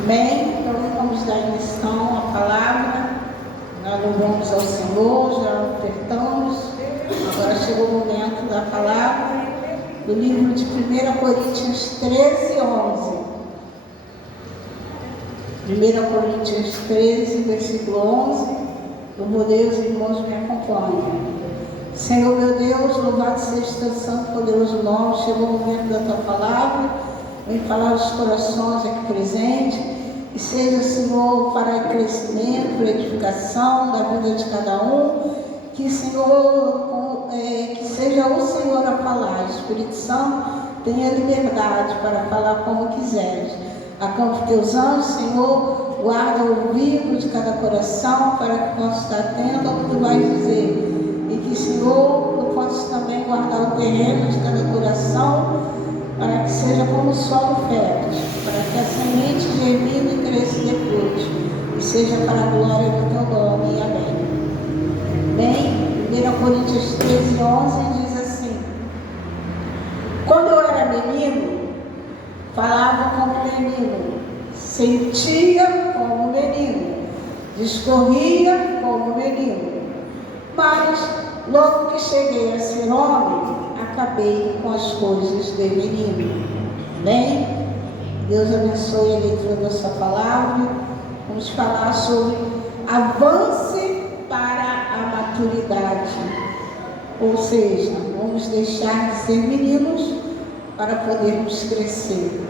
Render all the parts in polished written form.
Amém? Então vamos dar início à palavra. Nós louvamos ao Senhor, já ofertamos. Agora chegou o momento da palavra do livro de 1 Coríntios 13, 11. 1 Coríntios 13, versículo 11. Louvo a Deus, irmãos, me acompanhem. Senhor meu Deus, louvado seja o teu santo, poderoso nome. Chegou o momento da tua palavra. Vem falar aos corações aqui presentes. Que seja, Senhor, para crescimento, para edificação da vida de cada um. Que, Senhor, que seja o Senhor a falar. Espírito Santo, tenha liberdade para falar como quiseres. Acampe teus anjos, Senhor, guarda o ouvido de cada coração para que possa estar atento ao que tu vais dizer. E que, Senhor, tu possas também guardar o terreno de cada coração para que seja como o solo fértil, para que a semente germine e cresça depois, e seja para a glória do teu nome. Amém. Bem, 1 Coríntios 13, 11 diz assim: quando eu era menino, falava como menino, sentia como menino, discorria como menino, mas logo que cheguei a ser homem, acabei com as coisas de menino. Amém? Deus abençoe a leitura da sua palavra. Vamos falar sobre avance para a maturidade. Ou seja, vamos deixar de ser meninos para podermos crescer,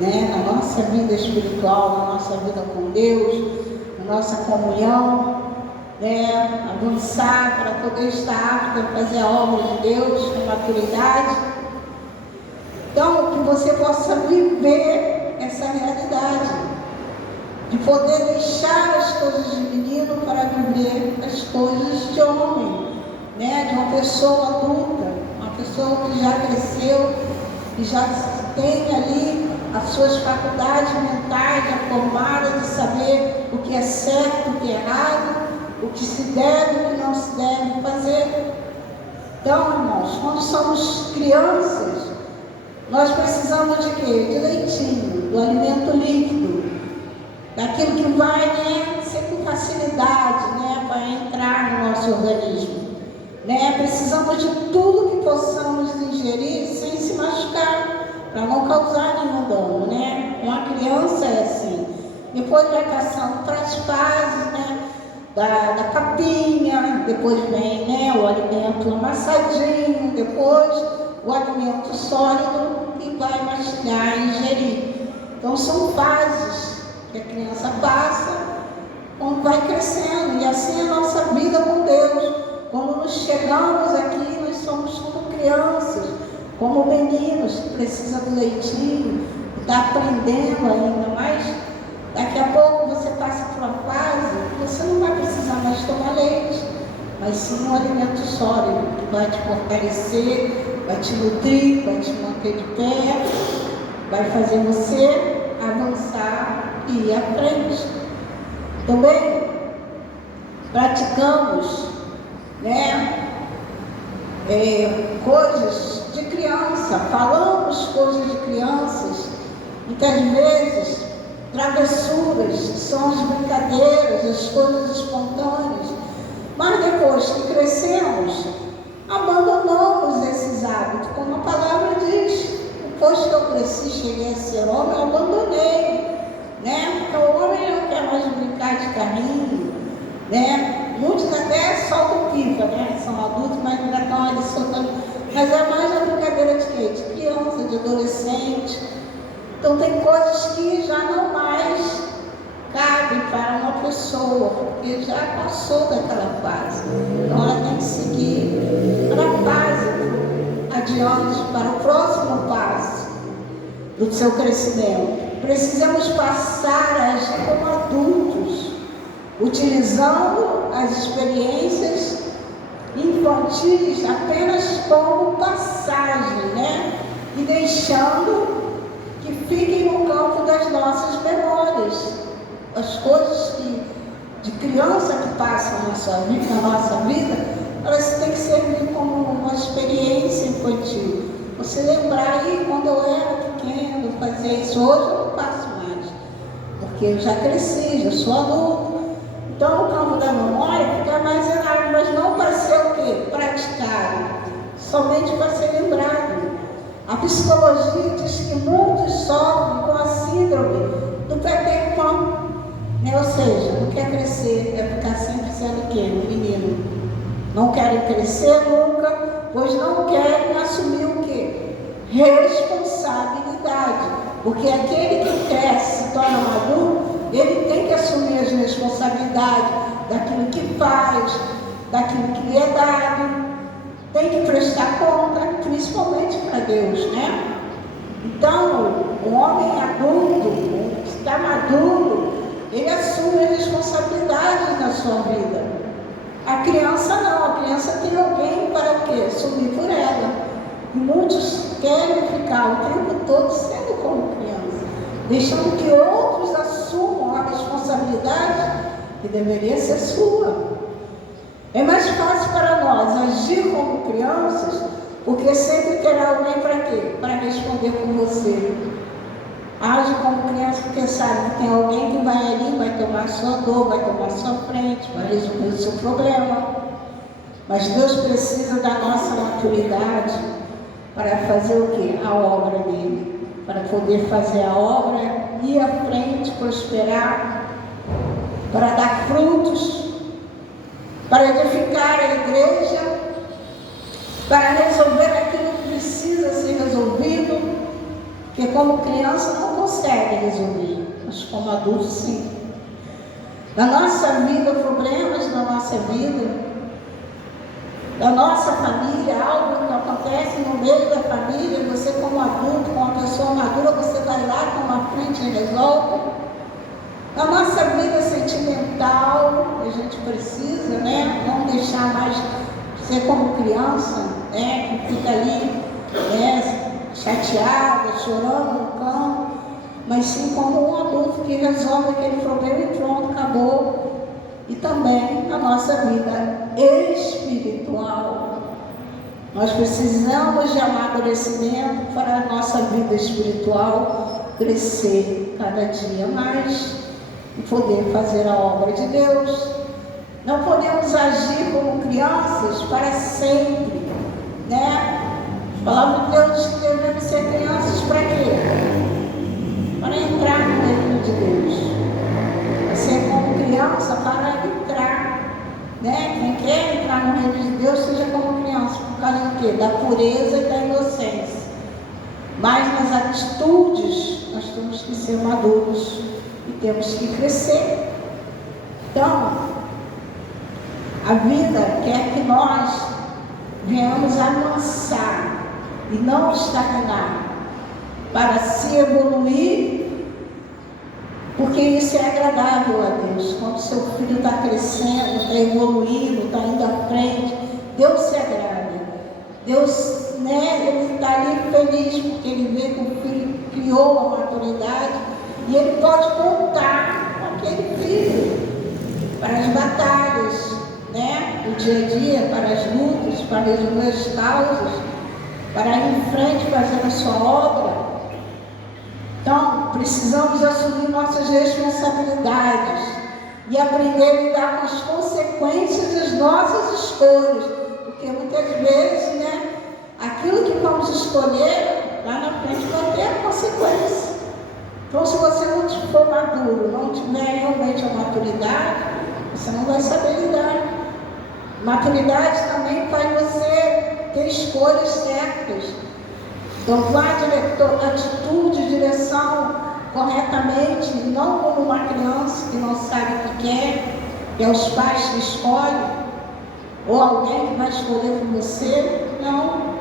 né? Na nossa vida espiritual, na nossa vida com Deus, na nossa comunhão, né? Avançar para poder estar apto a fazer a obra de Deus com maturidade. Então, que você possa viver essa realidade, de poder deixar as coisas de menino para viver as coisas de homem, né? De uma pessoa adulta, uma pessoa que já cresceu e já tem ali as suas faculdades mentais já formadas de saber o que é certo, o que é errado, o que se deve e o que não se deve fazer. Então, irmãos, quando somos crianças, nós precisamos de quê? De leitinho, do alimento líquido, daquilo que vai, né, ser com facilidade, né, para entrar no nosso organismo, né? Precisamos de tudo que possamos ingerir sem se machucar, para não causar nenhum dano, né? Uma criança é assim. Depois vai passando para as fases, né, da papinha, depois vem, né, o alimento amassadinho, depois o alimento sólido e vai mastigar e ingerir. Então são fases que a criança passa quando vai crescendo, e assim é a nossa vida com Deus. Quando nos chegamos aqui, nós somos como crianças, como meninos que precisam do leitinho, está aprendendo ainda, mas daqui a pouco você passa por uma fase que você não vai precisar mais tomar leite, mas sim um alimento sólido que vai te fortalecer, vai te nutrir, vai te manter de pé, vai fazer você avançar e ir à frente. Também praticamos, né, coisas de criança, falamos coisas de crianças, muitas vezes travessuras, são as brincadeiras, as coisas espontâneas, mas depois que crescemos, abandonamos esses hábitos, como a palavra diz. Depois que eu cresci, cheguei a ser homem, eu abandonei, né? Porque o homem não quer mais brincar de carrinho, né? Muitos até soltam pipa, né? São adultos, mas ainda estão ali soltando. Mas é mais a brincadeira de quê? De criança, de adolescente. Então tem coisas que já não mais cabem para uma pessoa, porque já passou daquela fase. Então ela tem que seguir para a fase adiante, para o próximo passo do seu crescimento. Precisamos passar a agir como adultos, utilizando as experiências infantis apenas como passagem, né? E deixando que fiquem no campo das nossas memórias. As coisas de criança que passam na nossa vida, elas têm que servir como uma experiência infantil. Você lembrar aí, quando eu era pequeno, eu fazia isso, hoje eu não faço mais. porque eu já cresci, já sou adulto. Então o campo da memória fica armazenado, mas não para ser o quê? Praticado, somente para ser lembrado. A psicologia diz que muitos sofrem com a síndrome do Peter Pan, né? Ou seja, não quer crescer, quer ficar sempre sendo o quê? Um menino. Não querem crescer nunca, pois não querem assumir o quê? Responsabilidade. Porque aquele que cresce, se torna maduro, ele tem que assumir as responsabilidades daquilo que faz, daquilo que lhe é dado. Tem que prestar conta, principalmente para Deus, né? Então, o homem adulto, que está maduro, ele assume as responsabilidades na sua vida. A criança não, a criança tem alguém para o quê? Assumir por ela. E muitos querem ficar o tempo todo sendo como criança, deixando que outros assumam a responsabilidade que deveria ser sua. É mais fácil para nós agir como crianças, porque sempre terá alguém para quê? Para responder por você. Age como criança porque sabe que tem alguém que vai ali, vai tomar a sua dor, vai tomar a sua frente, vai resolver o seu problema. Mas Deus precisa da nossa maturidade para fazer o quê? A obra dele. Para poder fazer a obra, ir à frente, prosperar, para dar frutos, para edificar a igreja, para resolver aquilo que precisa ser resolvido, porque como criança não consegue resolver, mas como adulto sim. Na nossa vida, problemas na nossa vida, da nossa família, algo que acontece no meio da família, você como adulto, como uma pessoa madura, você vai lá, toma a frente e resolve. Na nossa vida sentimental, a gente precisa, né, não deixar mais ser como criança, né, que fica ali, né, chateada, chorando no canto, mas sim como um adulto que resolve aquele problema e pronto, acabou. E também a nossa vida espiritual. Nós precisamos de amadurecimento para a nossa vida espiritual crescer cada dia mais e poder fazer a obra de Deus. Não podemos agir como crianças para sempre, né? A palavra de Deus diz que devemos ser crianças para quê? Para entrar no reino de Deus. Ser como criança para entrar, né? Quem quer entrar no reino de Deus, seja como criança, por causa do quê? Da pureza e da inocência. Mas nas atitudes, nós temos que ser maduros e temos que crescer. Então, a vida quer que nós venhamos avançar e não estagnar, para se evoluir, porque isso é agradável a Deus. Quando seu filho está crescendo, está evoluindo, está indo à frente, Deus se agrada. Deus, né, ele está ali feliz porque ele vê que o filho criou a maturidade e ele pode contar com aquele filho para as batalhas, né, do dia a dia, para as lutas, para resolver as causas, para ir em frente fazendo a sua obra. Então, precisamos assumir nossas responsabilidades e aprender a lidar com as consequências das nossas escolhas, porque muitas vezes, né, aquilo que vamos escolher, lá na frente vai ter consequência. Então, se você não for maduro, não tiver realmente a maturidade, você não vai saber lidar. Maturidade também faz você ter escolhas certas. Tomar atitude, direção corretamente, não como uma criança que não sabe o que quer, que é os pais que escolhem, ou alguém que vai escolher por você. Não.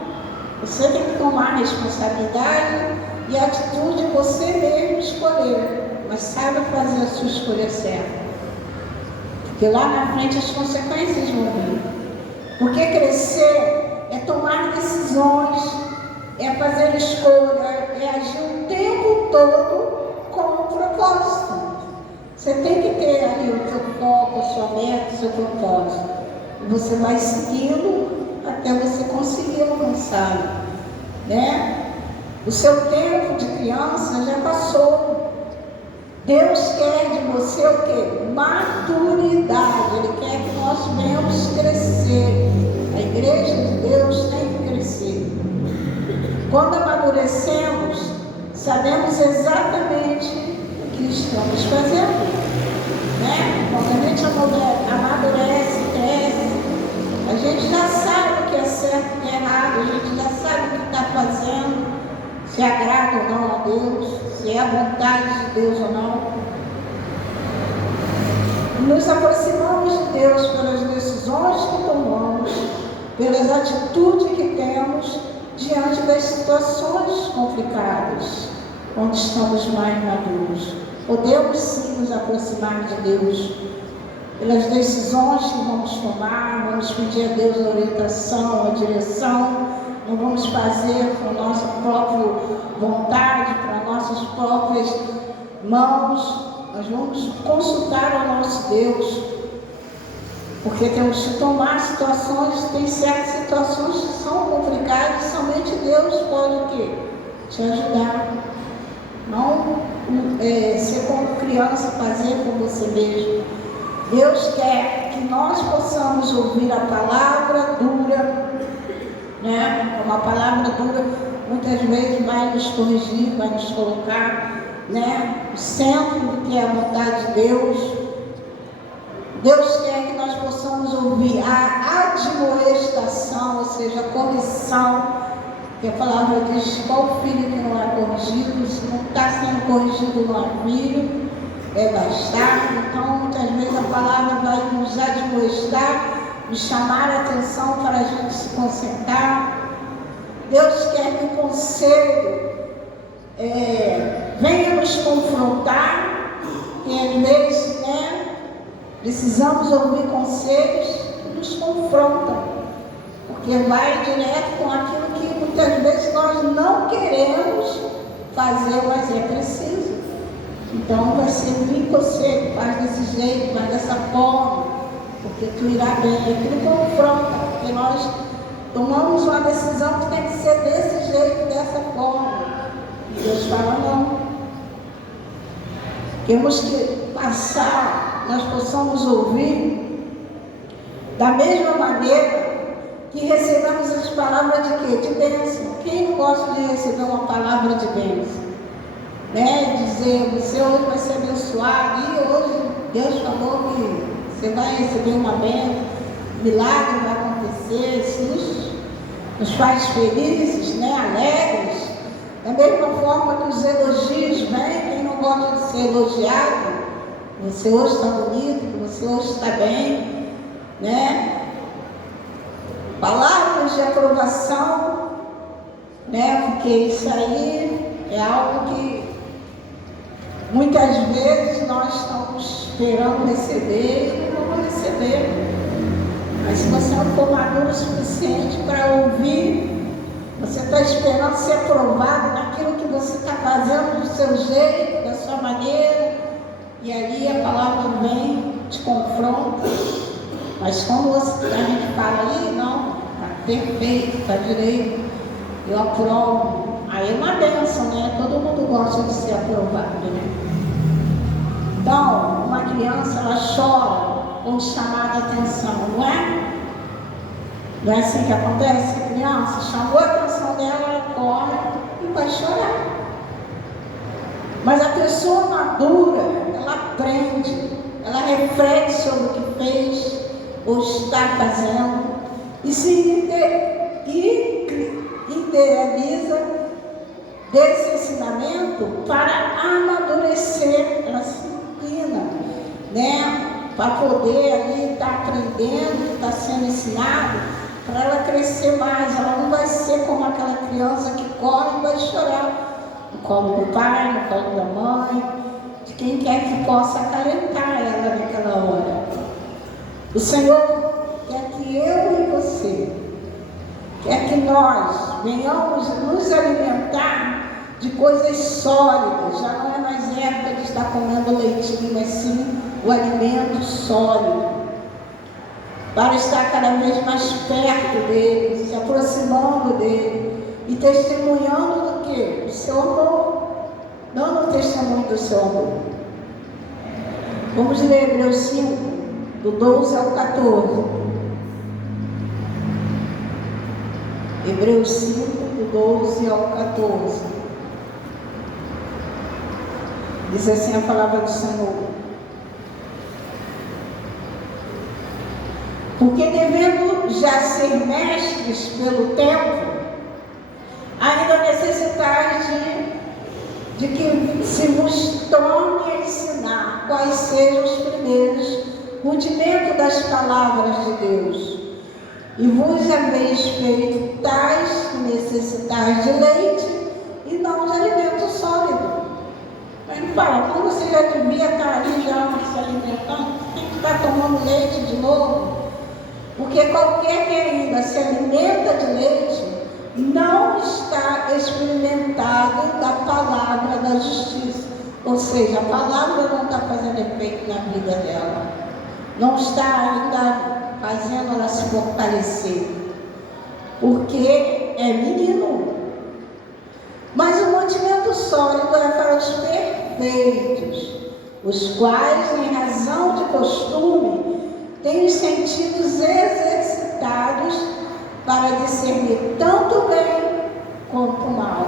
Você tem que tomar responsabilidade e a atitude é você mesmo escolher, mas saiba fazer a sua escolha certa. Porque lá na frente as consequências vão vir. Porque crescer é tomar decisões, é fazer escolha, é agir o tempo todo com um propósito. Você tem que ter ali o seu foco, a sua meta, o seu propósito. E você vai seguindo até você conseguir alcançar, né? O seu tempo de criança já passou. Deus quer de você o quê? Maturidade. Ele quer que nós venhamos crescer. A igreja de Deus tem que crescer. Quando amadurecemos, sabemos exatamente o que estamos fazendo, né? Quando a gente amadurece, cresce, a gente já sabe o que é certo e o que é errado, a gente já sabe o que está fazendo, se agrada ou não a Deus, se é a vontade de Deus ou não. Nos aproximamos de Deus pelas decisões que tomamos, pelas atitudes que temos diante das situações complicadas, quando estamos mais maduros. Podemos sim nos aproximar de Deus pelas decisões que vamos tomar, vamos pedir a Deus a orientação, a direção, não vamos fazer com a nossa própria vontade, para nossas próprias mãos, nós vamos consultar ao nosso Deus, porque temos que tomar situações, tem certas situações que são complicadas, somente Deus pode o quê? Te ajudar. Não ser como criança, fazer com você mesmo. Deus quer que nós possamos ouvir a palavra dura, né? Uma palavra dura muitas vezes vai nos corrigir, vai nos colocar, né, no centro do que é a vontade de Deus. Deus quer que nós possamos ouvir a admoestação, ou seja, a correção, que a palavra diz: qual filho que não é corrigido? Se não está sendo corrigido, não é filho, é bastardo. Então, muitas vezes a palavra vai nos admoestar, nos chamar a atenção para a gente se concentrar. Deus quer que o conselho venha nos confrontar, e às vezes, né, precisamos ouvir conselhos que nos confrontam, porque vai direto com aquilo que muitas vezes nós não queremos fazer, mas é preciso. Então vai ser um conselho, faz desse jeito, faz dessa forma, porque tu irá bem. Aquilo confronta, porque nós tomamos uma decisão que tem que ser desse jeito, dessa forma. E Deus fala: não. Temos que passar, nós possamos ouvir da mesma maneira que recebemos as palavras de quê? De bênção. Quem não gosta de receber uma palavra de bênção? Né? Dizer: você hoje vai ser abençoado, e hoje Deus falou que você vai receber uma bênção, milagre vai acontecer, isso nos faz felizes, né? Alegres. Da mesma forma que os elogios vêm, quem não gosta de ser elogiado, você hoje está bonito, você hoje está bem, né? Palavras de aprovação, né? Porque isso aí é algo que muitas vezes nós estamos esperando receber e não vamos receber. Mas se você não for maduro o suficiente para ouvir, você está esperando ser aprovado naquilo que você está fazendo do seu jeito, da sua maneira, e ali a palavra vem, te confronta. Mas quando a gente fala: aí, não, está perfeito, está direito, eu aprovo, aí é uma bênção, né? Todo mundo gosta de ser aprovado, né? Então, uma criança, ela chora quando chamada a atenção, não é? Não é assim que acontece? A criança chamou a atenção dela, ela corre e vai chorar. Mas a pessoa madura, ela aprende, ela reflete sobre o que fez ou está fazendo e se idealiza desse ensinamento para amadurecer. Ela se inclina, né, para poder ali estar aprendendo, estar sendo ensinado, para ela crescer mais. Ela não vai ser como aquela criança que corre e vai chorar no colo do pai, no colo da mãe, de quem quer que possa acalentar ela naquela hora. O Senhor quer que eu e você, quer que nós venhamos nos alimentar de coisas sólidas. Já não é mais época de estar comendo leitinho, mas sim o alimento sólido, para estar cada vez mais perto dele, se aproximando dele e testemunhando do quê? Do seu amor, dando testemunho do seu amor. Vamos ler Hebreus 5, do 12 ao 14. Hebreus 5, do 12 ao 14. Diz assim a palavra do Senhor: porque devendo já ser mestres pelo tempo, ainda necessitais de que se vos torne a ensinar quais sejam os primeiros rudimentos das palavras de Deus. E vos haveis feito tais que necessitais de leite e não de alimento sólido. Ele fala, quando você já devia estar ali já se alimentando, tem que estar tomando leite de novo. Porque qualquer que ainda se alimenta de leite não está experimentado da palavra da justiça. Ou seja, a palavra não está fazendo efeito na vida dela. Não está ainda fazendo ela se fortalecer. Porque é menino. Mas o mantimento sólido é para os perfeitos, os quais, em razão de costume, têm os sentidos exercitados para discernir tanto o bem quanto o mal.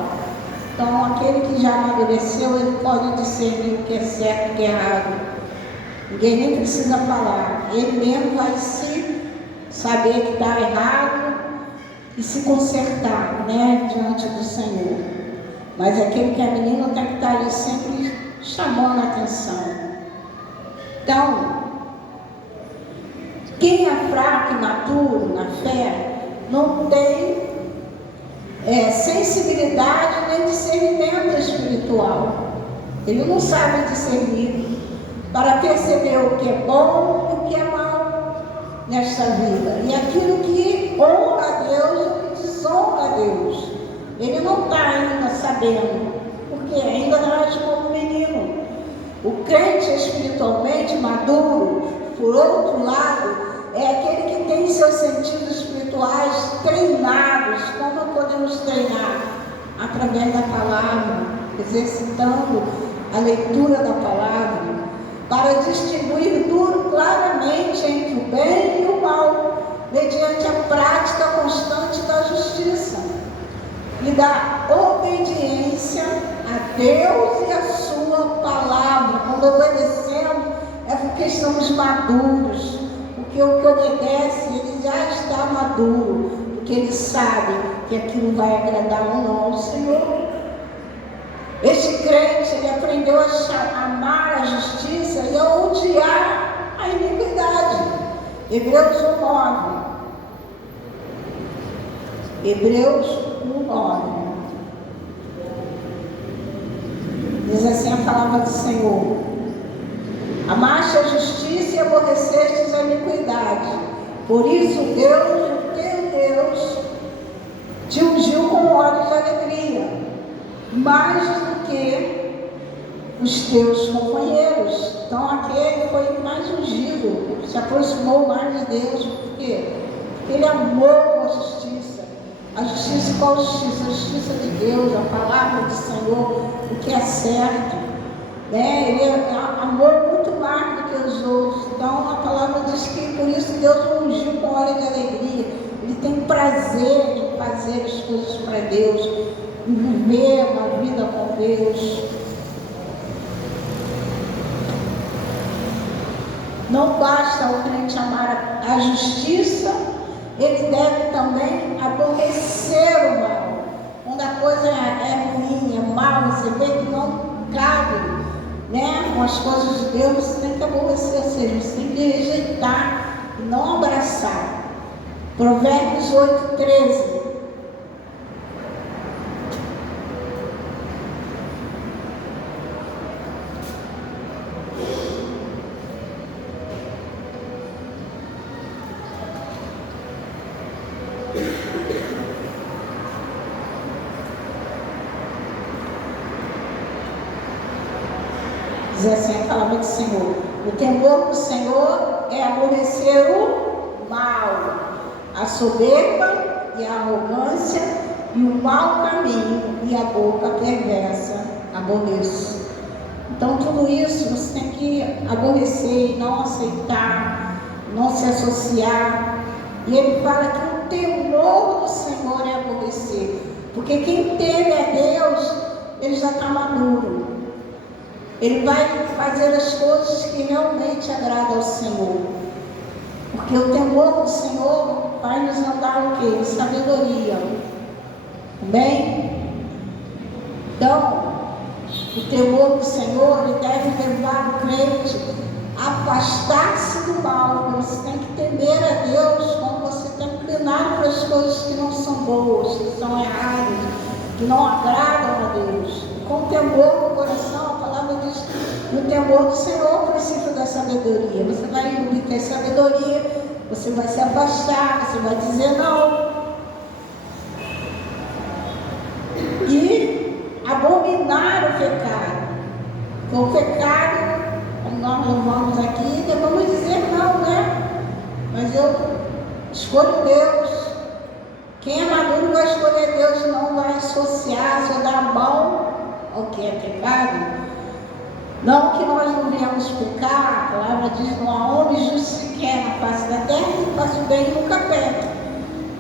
Então, aquele que já amadureceu, ele pode discernir o que é certo e o que é errado. Ninguém nem precisa falar. Ele mesmo vai se saber que está errado e se consertar, diante do Senhor. Mas aquele que é menino tem que estar ali sempre chamando a atenção. Então, quem é fraco e maturo na fé, não tem sensibilidade nem discernimento espiritual. Ele não sabe discernir para perceber o que é bom e o que é mal nesta vida. E aquilo que honra a Deus e o que desonra a Deus. Ele não está ainda sabendo, porque ainda age como menino. O crente espiritualmente maduro, por outro lado, é aquele que tem seus sentidos espirituais treinados. Como podemos treinar? Através da palavra, exercitando a leitura da palavra, para distinguir claramente entre o bem e o mal, mediante a prática constante da justiça e da obediência a Deus e a sua palavra. Quando obedecemos, é porque estamos maduros. Porque o que obedece, ele já está maduro, porque ele sabe que aquilo vai agradar ou não ao Senhor. Este crente, ele aprendeu a amar a justiça e a odiar a iniquidade. Hebreus 1:9. Hebreus 1:9. Diz assim a palavra do Senhor: amaste a justiça e aborrecestes a iniquidade. Por isso Deus, o teu Deus, te ungiu com óleo de alegria, mais do que os teus companheiros. Então aquele foi mais ungido, se aproximou mais de Deus. Por quê? Porque ele amou a justiça. A justiça, qual justiça? A justiça de Deus, a palavra do Senhor, o que é certo. Ele amou muito mais do que os outros. Então a palavra diz que por isso Deus o ungiu com óleo de alegria. Ele tem prazer em fazer as coisas para Deus, em viver uma vida com Deus. Não basta o crente amar a justiça, ele deve também aborrecer o mal. Quando a coisa é ruim, é mal, você vê que não cabe, com as coisas de Deus, você tem que aborrecer, ou seja, você tem que rejeitar e não abraçar. Provérbios 8:13. Diz assim a palavra do Senhor: o temor do Senhor é aborrecer o mal, a soberba e a arrogância e o mau caminho e a boca perversa aborreço. Então tudo isso você tem que aborrecer, não aceitar, não se associar. E ele fala que o temor do Senhor é aborrecer, porque quem teme a Deus, ele já está maduro. Ele vai fazer as coisas que realmente agradam ao Senhor. Porque o temor do Senhor vai nos andar o quê? Em sabedoria. Amém? Então, o temor do Senhor, ele deve levar o crente a afastar-se do mal. Você tem que temer a Deus quando você está inclinado para as coisas que não são boas, que são erradas, que não agradam a Deus. Com temor no coração, a palavra diz que o temor do Senhor é o princípio da sabedoria. Você vai obter sabedoria, você vai se afastar, você vai dizer não. E abominar o pecado. O pecado, como nós louvamos aqui, devemos dizer não, né? Mas eu escolho Deus. Quem é maduro vai escolher Deus, não vai associar-se ou dar mão ao que é pecado. Não que nós não viemos pecar, a palavra diz: não há homem justo sequer na face da terra que faça o bem e nunca peca.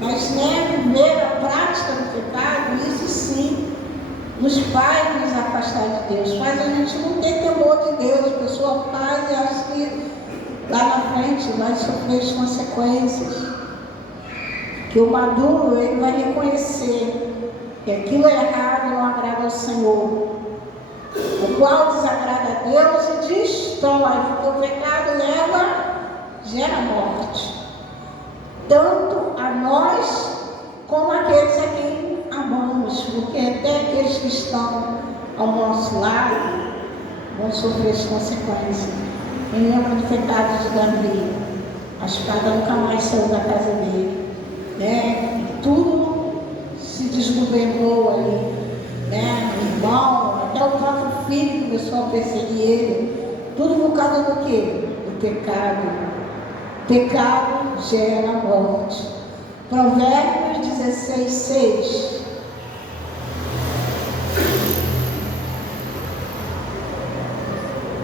Mas viver a prática do pecado, isso sim nos faz nos afastar de Deus, faz a gente não ter temor de Deus. A pessoa faz e acha que lá na frente vai sofrer as consequências. Que o maduro, ele vai reconhecer que aquilo é errado, não agrada ao Senhor, o qual desagrada a Deus e destrói, porque o pecado gera morte, tanto a nós como aqueles a quem amamos, porque até aqueles que estão ao nosso lado vão sofrer as consequências. Quem lembra do pecado de Davi? A espada nunca mais saiu da casa dele, né? Tudo se desgovernou ali, né? O irmão, até o próprio filho começou a perseguir ele, tudo por causa do quê? Do pecado. Pecado gera morte. Provérbios 16, 6.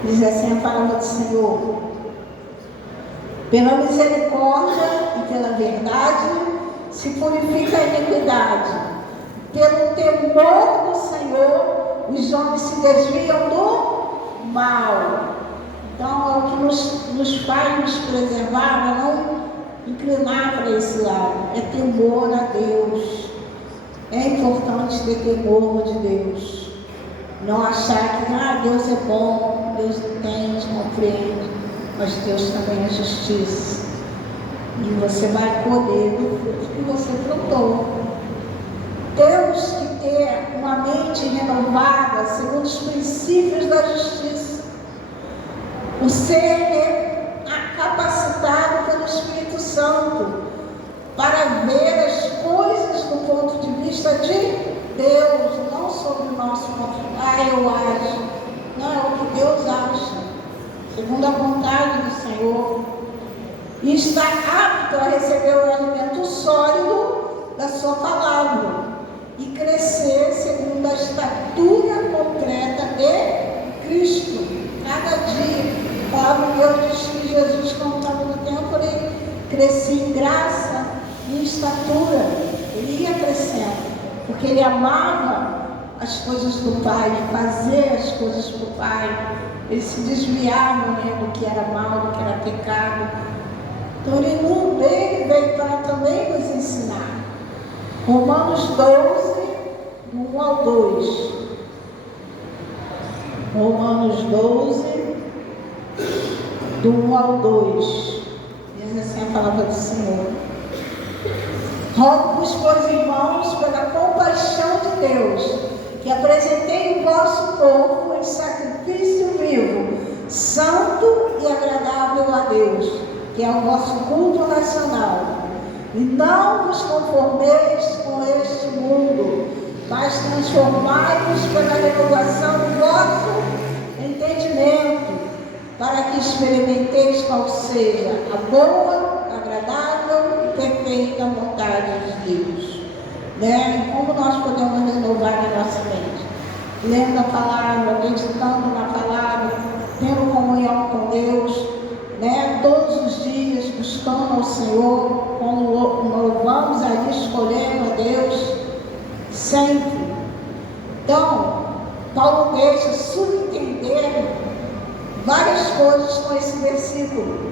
Diz assim a palavra do Senhor: pela misericórdia e pela verdade se purifica a iniquidade. Pelo temor do Senhor os homens se desviam do mal. Então é o que nos faz nos preservar, para não inclinar para esse lado. É temor a Deus. É importante ter temor de Deus. Não achar que Deus é bom, Deus entende, compreende, mas Deus também é justiça. E você vai colher do fruto que você plantou. Temos que ter uma mente renovada segundo os princípios da justiça. O ser é capacitado pelo Espírito Santo para ver as coisas do ponto de vista de Deus, não sobre o nosso ponto de vista. Eu acho. Não, é o que Deus acha, segundo a vontade do Senhor. E está apto a receber o alimento sólido da sua palavra e crescer segundo a estatura concreta de Cristo. Cada dia, a palavra de Deus diz que Jesus, quando estava no templo, ele crescia em graça e em estatura. Ele ia crescendo, porque ele amava as coisas do Pai, fazer as coisas do Pai. Ele se desviava, né, do que era mal, do que era pecado. Então ele veio para também nos ensinar. Romanos 12, do 1 ao 2. Romanos 12, do 1 ao 2. Diz assim a palavra do Senhor: rogo-vos, pois, irmãos, pela compaixão de Deus, que apresentei o vosso corpo em sacrifício vivo, santo e agradável a Deus, que é o vosso culto racional. E não vos conformeis com este mundo, mas transformai-vos pela renovação do vosso entendimento, para que experimenteis qual seja a boa, agradável e perfeita vontade de Deus. Né? Como nós podemos renovar a nossa mente? lendo a palavra, meditando na palavra, tendo comunhão com Deus, né? Todos os dias buscando ao Senhor, quando louvamos ali, escolhendo a Deus, sempre. Então, Paulo deixa subentender várias coisas com esse versículo,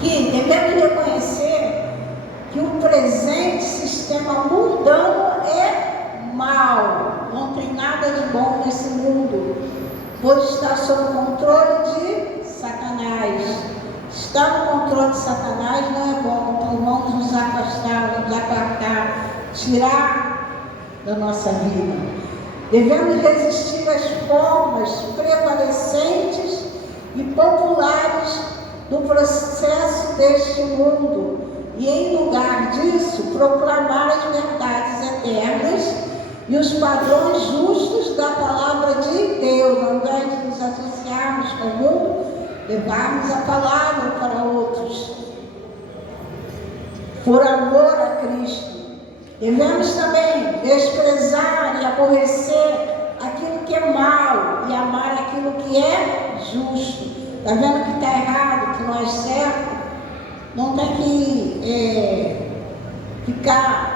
que devemos reconhecer que o presente sistema mundano é mau, não tem nada de bom nesse mundo, pois está sob o controle de Satanás. Estar no controle de Satanás não é bom, então vamos nos afastar, nos apartar, tirar da nossa vida. Devemos resistir às formas prevalecentes e populares do processo deste mundo e, em lugar disso, proclamar as verdades eternas e os padrões justos da palavra de Deus. Ao invés de nos associarmos com o mundo, levarmos a palavra para outros, por amor a Cristo. Devemos também desprezar e aborrecer aquilo que é mal e amar aquilo que é justo. Está vendo que está errado, que não é certo? Não tem que ficar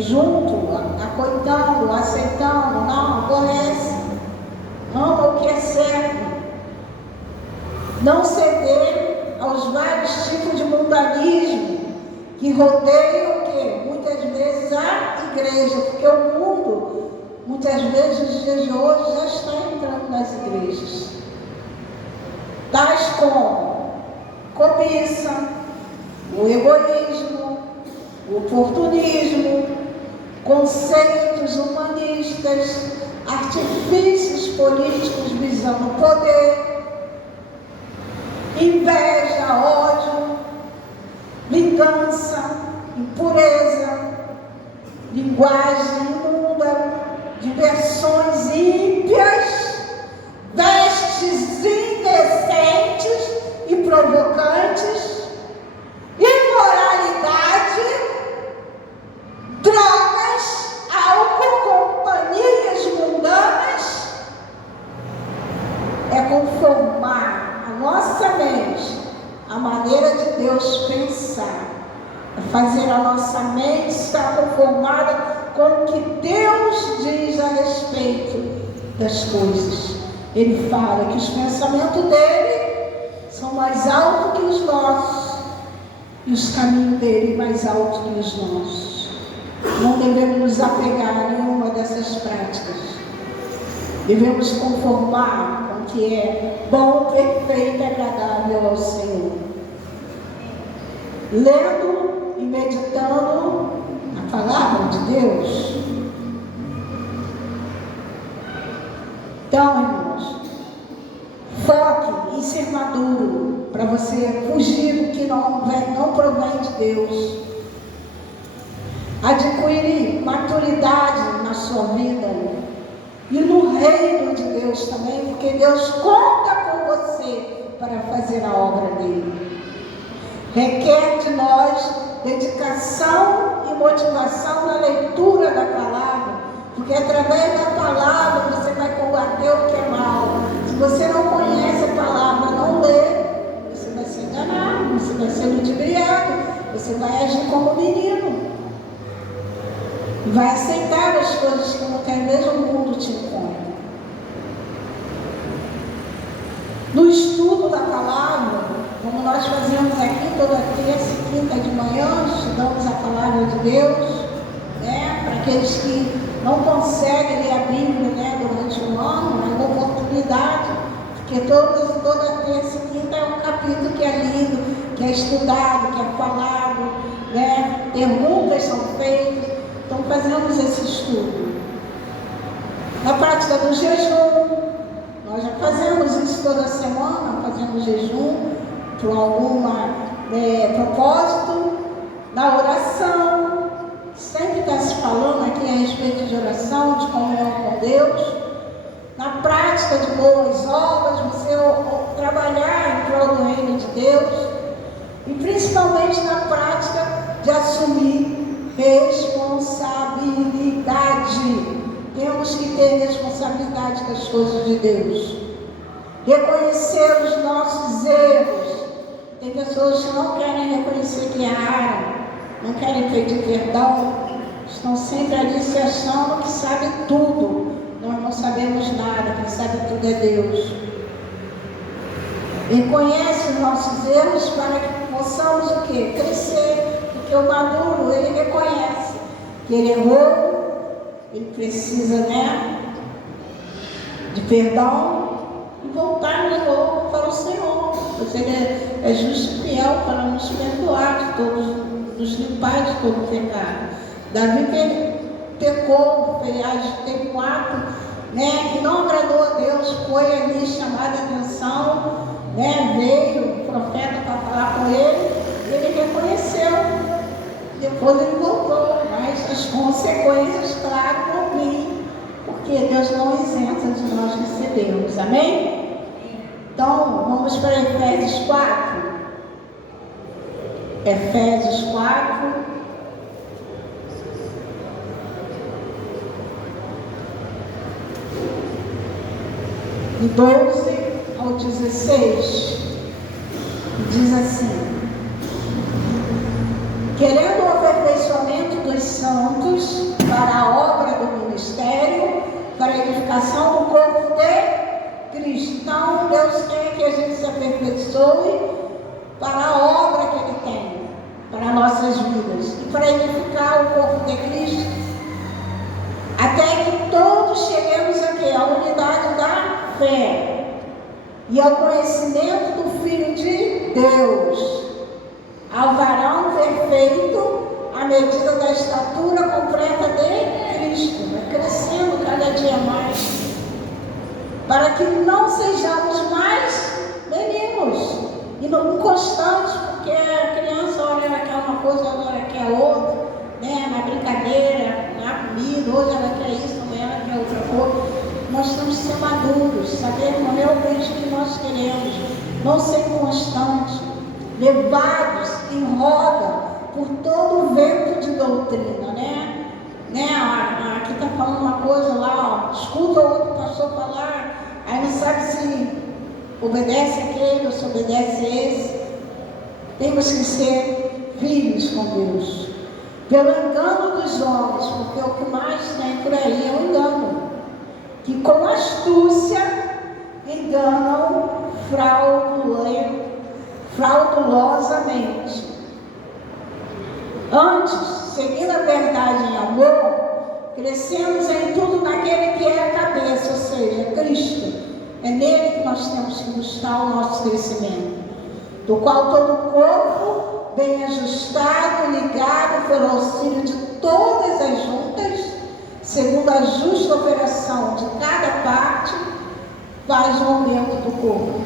junto, acoitando, aceitando. Não, aborrece. Ama o que é certo. Não ceder aos vários tipos de mundanismo que rodeiam o quê? Muitas vezes a igreja, porque o mundo, muitas vezes nos dias de hoje, já está entrando nas igrejas. Tais como cobiça, o egoísmo, o oportunismo, conceitos humanistas, artifícios políticos visando o poder, inveja, ódio, vingança, impureza, linguagem imunda, diversões ímpias, vestes indecentes e provocantes, imoralidade, drogas, álcool, companhias mundanas. É conformar a nossa mente à maneira de Deus pensar, é fazer a nossa mente estar conformada com o que Deus diz a respeito das coisas. Ele fala que os pensamentos dele são mais altos que os nossos e os caminhos dele mais altos que os nossos. Não devemos nos apegar a nenhuma dessas práticas. Devemos conformar com o que é bom, perfeito e agradável ao Senhor. Lendo e meditando a palavra de Deus. Então, irmãos, foque em ser maduro para você fugir do que não provém de Deus. Adquirir maturidade na sua vida e no reino de Deus também, porque Deus conta com você para fazer a obra dele. Requer de nós dedicação e motivação na leitura da palavra, porque através da palavra você vai combater o que é mal. Se você não conhece a palavra, não lê, você vai ser enganado, você vai ser ludibriado, você vai agir como menino e vai aceitar as coisas que muitas vezes o mundo te impõe. No estudo da palavra, como nós fazemos aqui toda terça e quinta de manhã, estudamos a palavra de Deus, né? Para aqueles que não conseguem ler a Bíblia, né, durante o ano, é uma oportunidade, porque toda terça e quinta é um capítulo que é lido, que é estudado, que é falado, né? Perguntas são feitas, então fazemos esse estudo. Na prática do jejum, nós já fazemos isso toda semana, fazemos jejum por algum propósito. Na oração, sempre está se falando aqui a respeito de oração, de comunhão com Deus. Na prática de boas obras, você trabalhar em prol do reino de Deus. E principalmente na prática de assumir responsabilidade temos que ter responsabilidade das coisas de Deus, reconhecer os nossos erros. Tem pessoas que não querem reconhecer que erraram, não querem pedir perdão, estão sempre ali se achando que sabem tudo. Nós não sabemos nada, quem sabe tudo é Deus. Reconhece os nossos erros para que possamos o quê? Crescer, porque o maduro, ele reconhece que ele errou, ele precisa, de perdão e voltar de novo para o Senhor, pois ele é justo e fiel para nos perdoar de todos, nos limpar de todo pecado. Davi pecou, teve um ato que não agradou a Deus, foi ali chamada a atenção, veio o profeta para falar com ele, ele reconheceu, depois ele voltou, mas as consequências, claro, vão vir, porque Deus não isenta de nós recebermos, amém? Então, vamos para Efésios 4. Efésios 4. De 12 ao 16, diz assim: querendo o aperfeiçoamento dos santos para a obra do ministério, para a edificação do corpo de Cristo. Então, Deus quer que a gente se aperfeiçoe para a obra que Ele tem, para nossas vidas, e para edificar o corpo de Cristo, até que todos cheguemos aqui à unidade da fé e ao conhecimento do Filho de Deus, ao varão perfeito, à medida da estatura completa de Cristo, crescendo cada dia mais, para que não sejamos mais meninos e não constantes, porque a criança olha quer uma coisa, agora quer outra, na brincadeira, na comida, hoje ela quer isso, amanhã ela quer outra coisa. Nós temos que ser maduros, sabermos realmente o que nós queremos, não ser constantes, levados em roda por todo o vento de doutrina, Aqui está falando uma coisa lá, escuta o outro pastor falar, aí não sabe se obedece aquele ou se obedece esse. Temos que ser firmes com Deus, pelo engano dos homens, porque o que mais tem por aí é o engano, que com astúcia enganam fraudulosamente. Antes, seguindo a verdade em amor, crescemos em tudo naquele que é a cabeça, ou seja, Cristo. É nele que nós temos que buscar o nosso crescimento, do qual todo o corpo, bem ajustado, ligado pelo auxílio de todas as juntas, segundo a justa operação de cada parte, faz o aumento do corpo,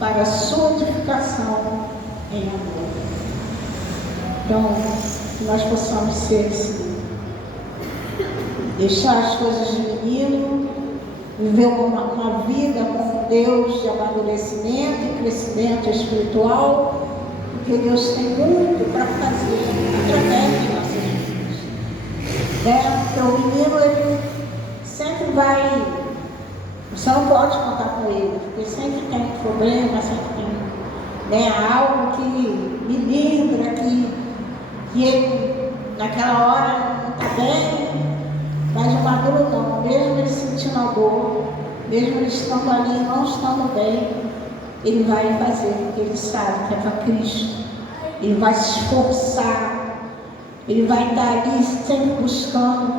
para a sua edificação em amor. Então, que nós possamos ser assim, deixar as coisas de menino, viver uma vida com Deus de amadurecimento e crescimento espiritual, porque Deus tem muito para fazer através de nossas vidas. Porque o menino, ele sempre vai, você não pode contar com ele, porque sempre tem um problema, sempre tem algo que me lembra que ele naquela hora não está bem, mas o maduro não, mesmo ele sentindo a dor, mesmo ele estando ali e não estando bem, ele vai fazer, porque ele sabe que é para Cristo, ele vai se esforçar, ele vai estar ali sempre buscando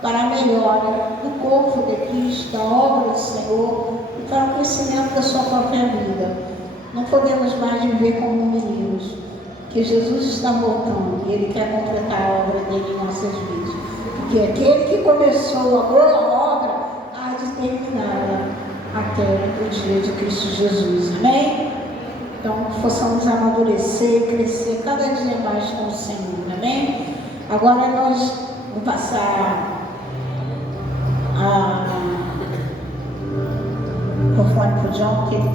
para a melhora do corpo de Cristo, da obra do Senhor e para o crescimento da sua própria vida. Não podemos mais viver como meninos, porque Jesus está voltando e Ele quer completar a obra dele em nossas vidas. Porque aquele que começou a boa obra há de terminá-la até o dia de Cristo Jesus. Amém? Então, possamos amadurecer, crescer cada dia mais com o Senhor. Amém? Agora nós vamos passar conforme para o John, que ele